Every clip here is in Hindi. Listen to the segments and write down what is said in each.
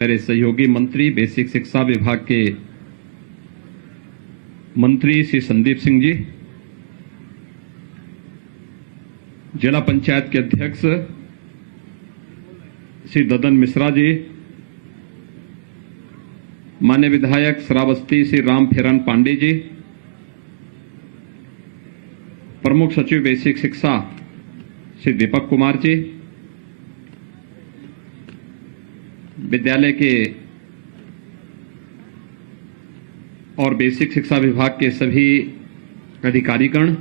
मेरे सहयोगी मंत्री बेसिक शिक्षा विभाग के मंत्री श्री संदीप सिंह जी, जिला पंचायत के अध्यक्ष श्री ददन मिश्रा जी, मान्य विधायक श्रावस्ती श्री राम फेरन पांडे जी, प्रमुख सचिव बेसिक शिक्षा श्री दीपक कुमार जी, विद्यालय के और बेसिक शिक्षा विभाग के सभी अधिकारीगण,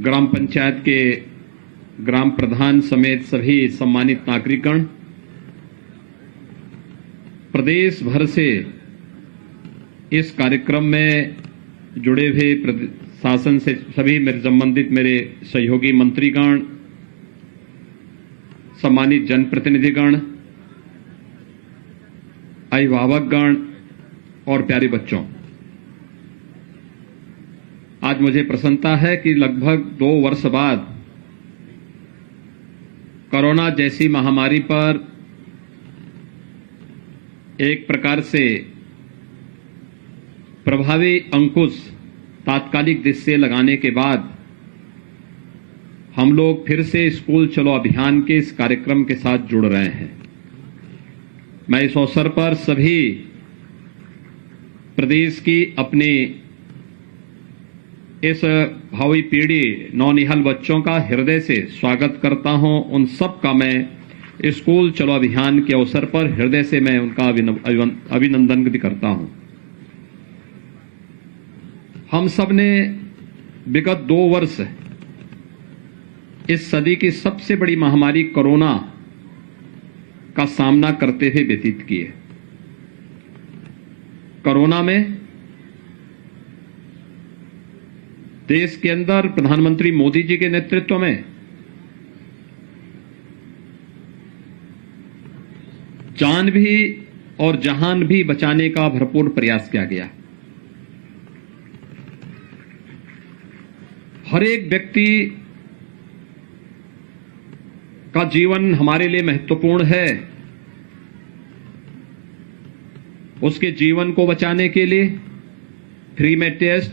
ग्राम पंचायत के ग्राम प्रधान समेत सभी सम्मानित नागरिकगण, प्रदेश भर से इस कार्यक्रम में जुड़े हुए शासन से सभी मेरे संबंधित मेरे सहयोगी मंत्रीगण, सम्मानित जनप्रतिनिधिगण, अभिभावकगण और प्यारे बच्चों, आज मुझे प्रसन्नता है कि लगभग 2 वर्ष बाद कोरोना जैसी महामारी पर एक प्रकार से प्रभावी अंकुश तात्कालिक दृष्टि लगाने के बाद हम लोग फिर से स्कूल चलो अभियान के इस कार्यक्रम के साथ जुड़ रहे हैं। मैं इस अवसर पर सभी प्रदेश की अपनी इस भावी पीढ़ी नौनिहाल बच्चों का हृदय से स्वागत करता हूं। उन सब का मैं स्कूल चलो अभियान के अवसर पर हृदय से मैं उनका अभिनंदन भी करता हूं। हम सब ने विगत 2 वर्ष इस सदी की सबसे बड़ी महामारी कोरोना का सामना करते हुए व्यतीत किए। कोरोना में देश के अंदर प्रधानमंत्री मोदी जी के नेतृत्व में जान भी और जहान भी बचाने का भरपूर प्रयास किया गया। हर एक व्यक्ति का जीवन हमारे लिए महत्वपूर्ण है। उसके जीवन को बचाने के लिए फ्री में टेस्ट,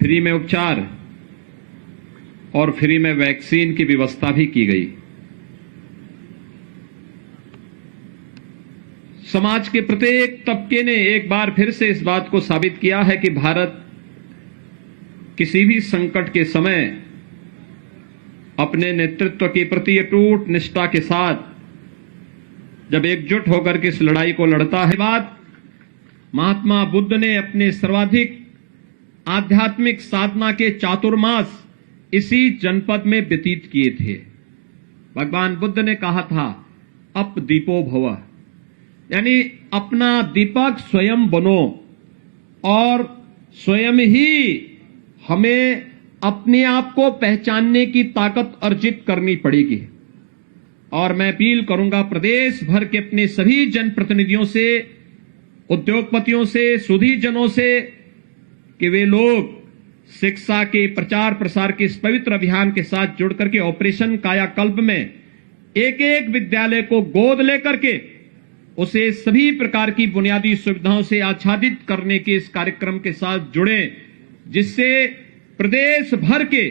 फ्री में उपचार और फ्री में वैक्सीन की व्यवस्था भी की गई। समाज के प्रत्येक तबके ने एक बार फिर से इस बात को साबित किया है कि भारत किसी भी संकट के समय अपने नेतृत्व के प्रति अटूट निष्ठा के साथ जब एकजुट होकर के इस लड़ाई को लड़ता है। बात महात्मा बुद्ध ने अपने सर्वाधिक आध्यात्मिक साधना के चातुर्मास इसी जनपद में व्यतीत किए थे। भगवान बुद्ध ने कहा था, अप दीपो भव, यानी अपना दीपक स्वयं बनो और स्वयं ही हमें अपने आप को पहचानने की ताकत अर्जित करनी पड़ेगी। और मैं अपील करूंगा प्रदेश भर के अपने सभी जनप्रतिनिधियों से, उद्योगपतियों से, सुधीजनों से कि वे लोग शिक्षा के प्रचार प्रसार के इस पवित्र अभियान के साथ जुड़ करके ऑपरेशन कायाकल्प में एक एक विद्यालय को गोद लेकर के उसे सभी प्रकार की बुनियादी सुविधाओं से आच्छादित करने के इस कार्यक्रम के साथ जुड़े, जिससे प्रदेश भर के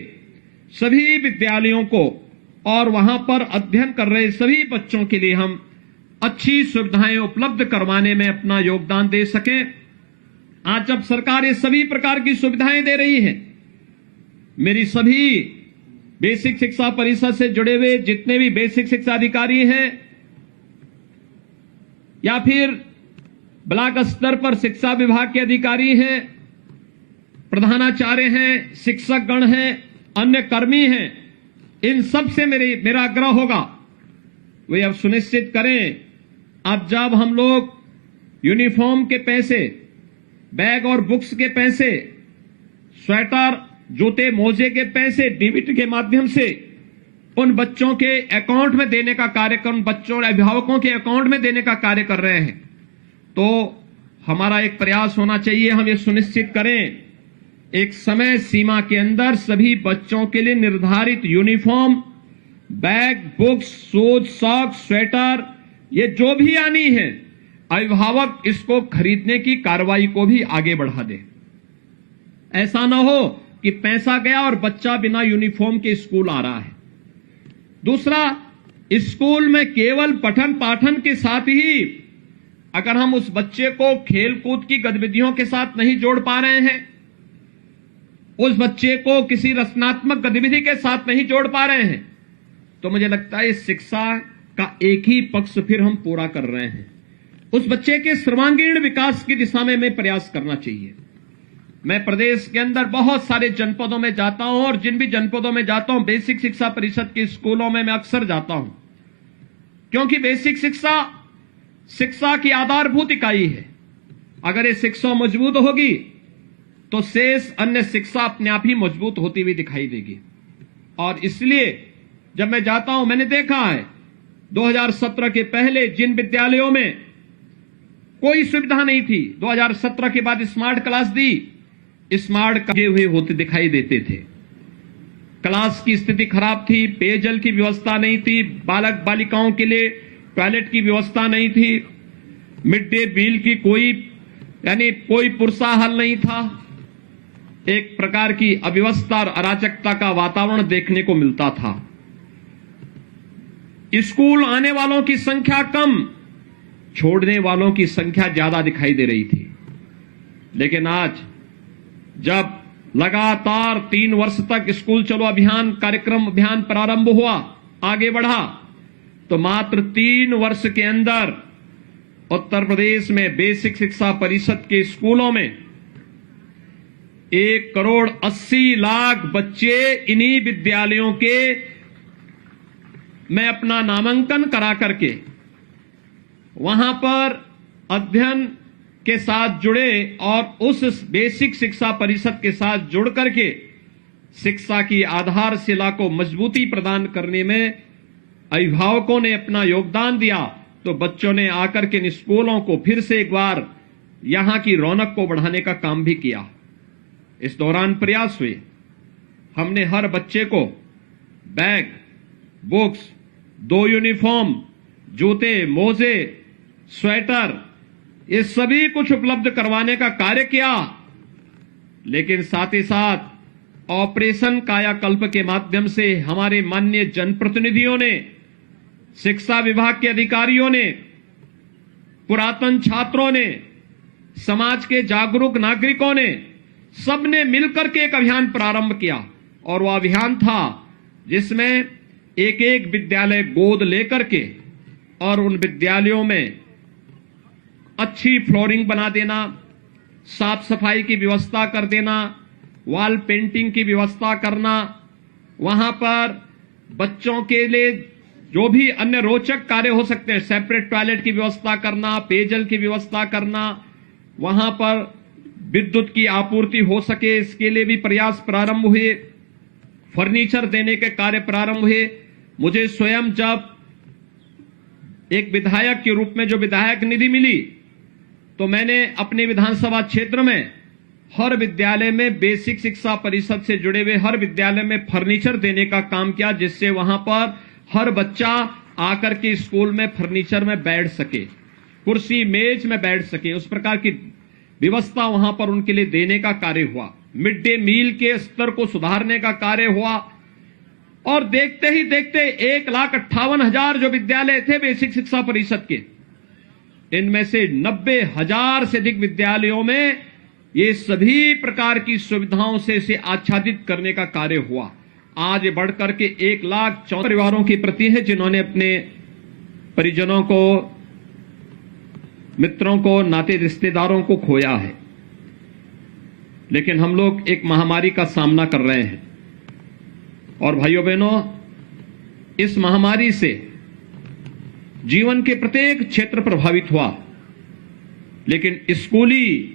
सभी विद्यालयों को और वहां पर अध्ययन कर रहे सभी बच्चों के लिए हम अच्छी सुविधाएं उपलब्ध करवाने में अपना योगदान दे सकें। आज जब सरकार ये सभी प्रकार की सुविधाएं दे रही है, मेरी सभी बेसिक शिक्षा परिषद से जुड़े हुए जितने भी बेसिक शिक्षा अधिकारी हैं या फिर ब्लॉक स्तर पर शिक्षा विभाग के अधिकारी हैं, प्रधानाचार्य हैं, शिक्षक गण हैं, अन्य कर्मी हैं, इन सब से मेरा आग्रह होगा वे अब सुनिश्चित करें, अब जब हम लोग यूनिफॉर्म के पैसे, बैग और बुक्स के पैसे, स्वेटर, जूते, मोजे के पैसे डीबीटी के माध्यम से उन बच्चों के अकाउंट में देने का कार्यक्रम, बच्चों और अभिभावकों के अकाउंट में देने का कार्य कर रहे हैं, तो हमारा एक प्रयास होना चाहिए, हम ये सुनिश्चित करें एक समय सीमा के अंदर सभी बच्चों के लिए निर्धारित uniform bag, books, shoes, socks, sweater, ये जो भी आनी है, अभिभावक इसको खरीदने की कार्रवाई को भी आगे बढ़ा दे। ऐसा ना हो कि पैसा गया और बच्चा बिना यूनिफॉर्म के स्कूल आ रहा है। दूसरा, स्कूल में केवल पठन पाठन के साथ ही अगर हम उस बच्चे को खेल कूद की गतिविधियों के साथ नहीं जोड़ पा रहे हैं, उस बच्चे को किसी रचनात्मक गतिविधि के साथ नहीं जोड़ पा रहे हैं, तो मुझे लगता है शिक्षा का एक ही पक्ष फिर हम पूरा कर रहे हैं। उस बच्चे के सर्वांगीण विकास की दिशा में हमें प्रयास करना चाहिए। मैं प्रदेश के अंदर बहुत सारे जनपदों में जाता हूं और जिन भी जनपदों में जाता हूं, बेसिक शिक्षा परिषद के स्कूलों में मैं अक्सर जाता हूं, क्योंकि बेसिक शिक्षा की आधारभूत इकाई है। अगर ये शिक्षा मजबूत होगी तो शेष अन्य शिक्षा अपने आप ही मजबूत होती हुई दिखाई देगी। और इसलिए जब मैं जाता हूं, मैंने देखा है 2017 के पहले जिन विद्यालयों में कोई सुविधा नहीं थी, 2017 के बाद स्मार्ट क्लास दी, स्मार्ट लगे हुए होते दिखाई देते थे। क्लास की स्थिति खराब थी, पेयजल की व्यवस्था नहीं थी, बालक बालिकाओं के लिए टॉयलेट की व्यवस्था नहीं थी, मिड डे मील की कोई पुरसा हल नहीं था। एक प्रकार की अव्यवस्था और अराजकता का वातावरण देखने को मिलता था। स्कूल आने वालों की संख्या कम, छोड़ने वालों की संख्या ज्यादा दिखाई दे रही थी। लेकिन आज जब लगातार 3 वर्ष तक स्कूल चलो अभियान प्रारंभ हुआ, आगे बढ़ा, तो मात्र 3 वर्ष के अंदर उत्तर प्रदेश में बेसिक शिक्षा परिषद के स्कूलों में 1,80,00,000 बच्चे इन्हीं विद्यालयों के में अपना नामांकन करा करके वहां पर अध्ययन के साथ जुड़े और उस बेसिक शिक्षा परिषद के साथ जुड़ करके शिक्षा की आधारशिला को मजबूती प्रदान करने में अभिभावकों ने अपना योगदान दिया। तो बच्चों ने आकर के इन स्कूलों को फिर से एक बार यहां की रौनक को बढ़ाने का काम भी किया। इस दौरान प्रयास हुए, हमने हर बच्चे को बैग, बुक्स, 2 यूनिफॉर्म, जूते, मोजे, स्वेटर, ये सभी कुछ उपलब्ध करवाने का कार्य किया। लेकिन साथ ही साथ ऑपरेशन कायाकल्प के माध्यम से हमारे माननीय जनप्रतिनिधियों ने, शिक्षा विभाग के अधिकारियों ने, पुरातन छात्रों ने, समाज के जागरूक नागरिकों ने, सबने मिलकर के एक अभियान प्रारंभ किया। और वह अभियान था जिसमें एक एक विद्यालय गोद लेकर के और उन विद्यालयों में अच्छी फ्लोरिंग बना देना, साफ सफाई की व्यवस्था कर देना, वॉल पेंटिंग की व्यवस्था करना, वहां पर बच्चों के लिए जो भी अन्य रोचक कार्य हो सकते हैं, सेपरेट टॉयलेट की व्यवस्था करना, पेयजल की व्यवस्था करना, वहां पर विद्युत की आपूर्ति हो सके, इसके लिए भी प्रयास प्रारंभ हुए। फर्नीचर देने के कार्य प्रारंभ हुए। मुझे स्वयं जब एक विधायक के रूप में जो विधायक निधि मिली, तो मैंने अपने विधानसभा क्षेत्र में हर विद्यालय में बेसिक शिक्षा परिषद से जुड़े हुए हर विद्यालय में फर्नीचर देने का काम किया, जिससे वहां पर हर बच्चा आकर के स्कूल में फर्नीचर में बैठ सके, कुर्सी मेज में बैठ सके, उस प्रकार की व्यवस्था वहां पर उनके लिए देने का कार्य हुआ। मिड डे मील के स्तर को सुधारने का कार्य हुआ। और देखते ही देखते 1,58,000 जो विद्यालय थे बेसिक शिक्षा परिषद के, इनमें से 90,000 से अधिक विद्यालयों में ये सभी प्रकार की सुविधाओं से इसे आच्छादित करने का कार्य हुआ। आज बढ़कर के 1,04,000 परिवारों के प्रति है जिन्होंने अपने परिजनों को, मित्रों को, नाते रिश्तेदारों को खोया है। लेकिन हम लोग एक महामारी का सामना कर रहे हैं और भाइयों बहनों, इस महामारी से जीवन के प्रत्येक क्षेत्र प्रभावित हुआ, लेकिन स्कूली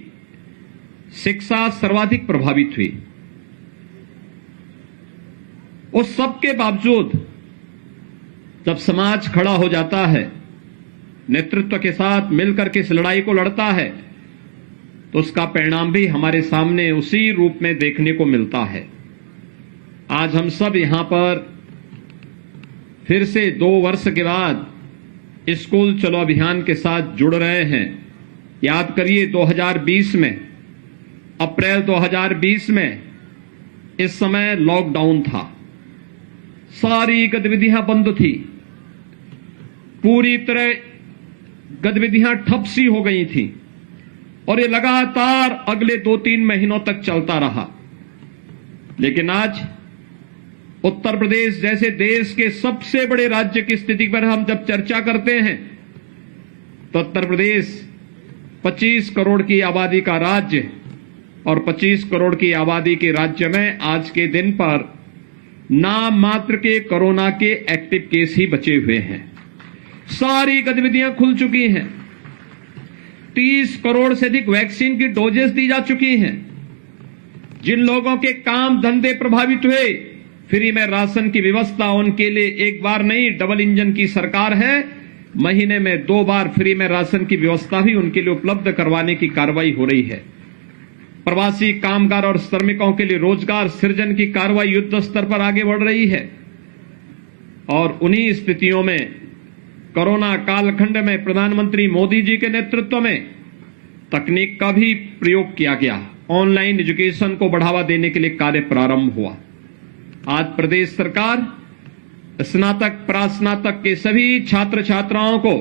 शिक्षा सर्वाधिक प्रभावित हुई। उस सब के बावजूद जब समाज खड़ा हो जाता है, नेतृत्व के साथ मिलकर के इस लड़ाई को लड़ता है, तो उसका परिणाम भी हमारे सामने उसी रूप में देखने को मिलता है। आज हम सब यहां पर फिर से 2 वर्ष के बाद स्कूल चलो अभियान के साथ जुड़ रहे हैं। याद करिए 2020 में, अप्रैल 2020 में इस समय लॉकडाउन था, सारी गतिविधियां बंद थी, पूरी तरह गतिविधियां ठप सी हो गई थी और ये लगातार अगले 2-3 महीनों तक चलता रहा। लेकिन आज उत्तर प्रदेश जैसे देश के सबसे बड़े राज्य की स्थिति पर हम जब चर्चा करते हैं तो उत्तर प्रदेश 25 करोड़ की आबादी का राज्य और 25 करोड़ की आबादी के राज्य में आज के दिन पर नाम मात्र के कोरोना के एक्टिव केस ही बचे हुए हैं। सारी गतिविधियां खुल चुकी हैं, 30 करोड़ से अधिक वैक्सीन की डोजेस दी जा चुकी हैं। जिन लोगों के काम धंधे प्रभावित हुए, फ्री में राशन की व्यवस्था उनके लिए एक बार नहीं, डबल इंजन की सरकार है, महीने में 2 बार फ्री में राशन की व्यवस्था भी उनके लिए उपलब्ध करवाने की कार्रवाई हो रही है। प्रवासी कामगार और श्रमिकों के लिए रोजगार सृजन की कार्रवाई युद्ध स्तर पर आगे बढ़ रही है। और उन्हीं स्थितियों में कोरोना कालखंड में प्रधानमंत्री मोदी जी के नेतृत्व में तकनीक का भी प्रयोग किया गया। ऑनलाइन एजुकेशन को बढ़ावा देने के लिए कार्य प्रारंभ हुआ। आज प्रदेश सरकार स्नातक प्रास्नातक के सभी छात्र छात्राओं को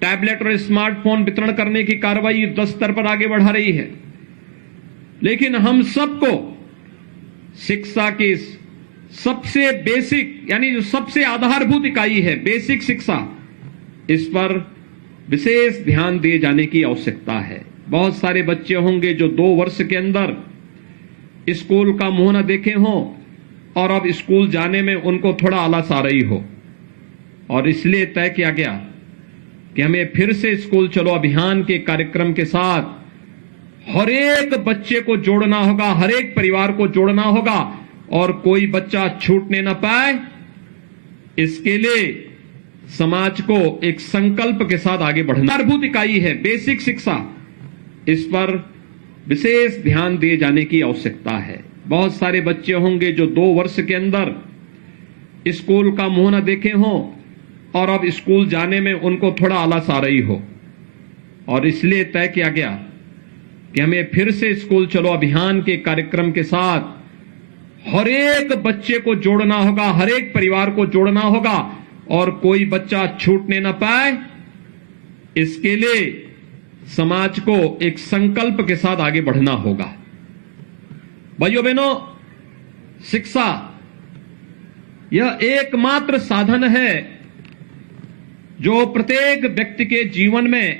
टैबलेट और स्मार्टफोन वितरण करने की कार्रवाई युद्ध स्तर पर आगे बढ़ा रही है। लेकिन हम सबको शिक्षा की सबसे बेसिक यानी जो सबसे आधारभूत इकाई है बेसिक शिक्षा, इस पर विशेष ध्यान दिए जाने की आवश्यकता है। बहुत सारे बच्चे होंगे जो 2 वर्ष के अंदर स्कूल का मुंह न देखे हों और अब स्कूल जाने में उनको थोड़ा आलस आ रही हो, और इसलिए तय किया गया कि हमें फिर से स्कूल चलो अभियान के कार्यक्रम के साथ हर एक बच्चे को जोड़ना होगा, हर एक परिवार को जोड़ना होगा और कोई बच्चा छूटने न पाए। इसके लिए समाज को एक संकल्प के साथ आगे बढ़ना आधारभूत इकाई है बेसिक शिक्षा, इस पर विशेष ध्यान दिए जाने की आवश्यकता है। बहुत सारे बच्चे होंगे जो 2 वर्ष के अंदर स्कूल का मुंह न देखे हों और अब स्कूल जाने में उनको थोड़ा आलस आ रही हो, और इसलिए तय किया गया कि हमें फिर से स्कूल चलो अभियान के कार्यक्रम के साथ हर एक बच्चे को जोड़ना होगा, हर एक परिवार को जोड़ना होगा और कोई बच्चा छूटने न पाए। इसके लिए समाज को एक संकल्प के साथ आगे बढ़ना होगा। भाइयों बहनों, शिक्षा यह एकमात्र साधन है जो प्रत्येक व्यक्ति के जीवन में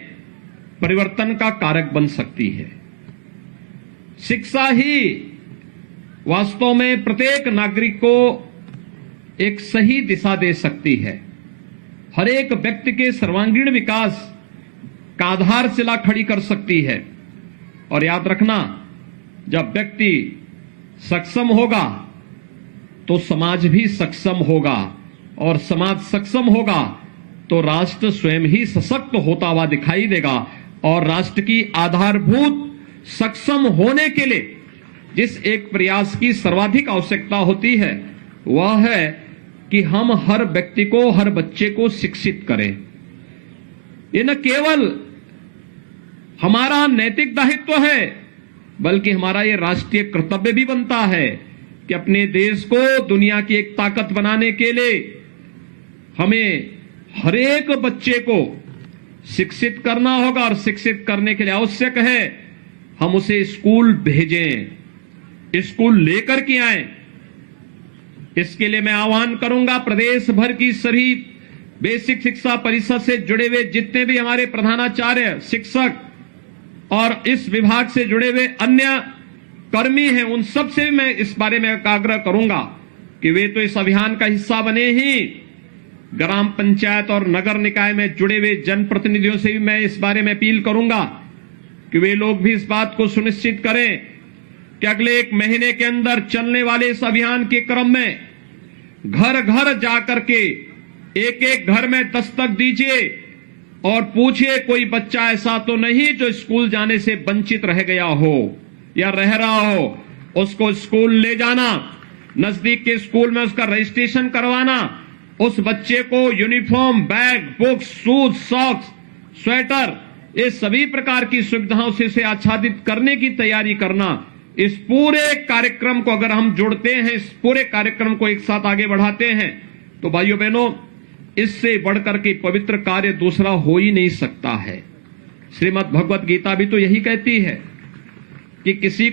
परिवर्तन का कारक बन सकती है। शिक्षा ही वास्तव में प्रत्येक नागरिक को एक सही दिशा दे सकती है, हर एक व्यक्ति के सर्वांगीण विकास का आधारशिला खड़ी कर सकती है। और याद रखना, जब व्यक्ति सक्षम होगा तो समाज भी सक्षम होगा, और समाज सक्षम होगा तो राष्ट्र स्वयं ही सशक्त होता हुआ दिखाई देगा। और राष्ट्र की आधारभूत सक्षम होने के लिए जिस एक प्रयास की सर्वाधिक आवश्यकता होती है वह है कि हम हर व्यक्ति को, हर बच्चे को शिक्षित करें। ये न केवल हमारा नैतिक दायित्व है बल्कि हमारा ये राष्ट्रीय कर्तव्य भी बनता है कि अपने देश को दुनिया की एक ताकत बनाने के लिए हमें हर एक बच्चे को शिक्षित करना होगा, और शिक्षित करने के लिए आवश्यक है हम उसे स्कूल भेजें, स्कूल लेकर के आए। इसके लिए मैं आह्वान करूंगा प्रदेश भर की सभी बेसिक शिक्षा परिषद से जुड़े हुए जितने भी हमारे प्रधानाचार्य, शिक्षक और इस विभाग से जुड़े हुए अन्य कर्मी हैं, उन सब से भी मैं इस बारे में आग्रह करूंगा कि वे तो इस अभियान का हिस्सा बने ही, ग्राम पंचायत और नगर निकाय में जुड़े हुए जनप्रतिनिधियों से भी मैं इस बारे में अपील करूंगा कि वे लोग भी इस बात को सुनिश्चित करें कि अगले 1 महीने के अंदर चलने वाले इस अभियान के क्रम में घर घर जाकर के एक एक घर में दस्तक दीजिए और पूछिए कोई बच्चा ऐसा तो नहीं जो स्कूल जाने से वंचित रह गया हो या रह रहा हो। उसको स्कूल ले जाना, नजदीक के स्कूल में उसका रजिस्ट्रेशन करवाना, उस बच्चे को uniform, bag, books, shoes, socks, sweater, ये सभी प्रकार की सुविधाओं से इसे आच्छादित करने की तैयारी करना, इस पूरे कार्यक्रम को अगर हम जोड़ते हैं, इस पूरे कार्यक्रम को एक साथ आगे बढ़ाते हैं, तो भाइयों बहनों, इससे बढ़कर के पवित्र कार्य दूसरा हो ही नहीं सकता है। श्रीमद् भगवत गीता भी तो यही कहती है कि किसी को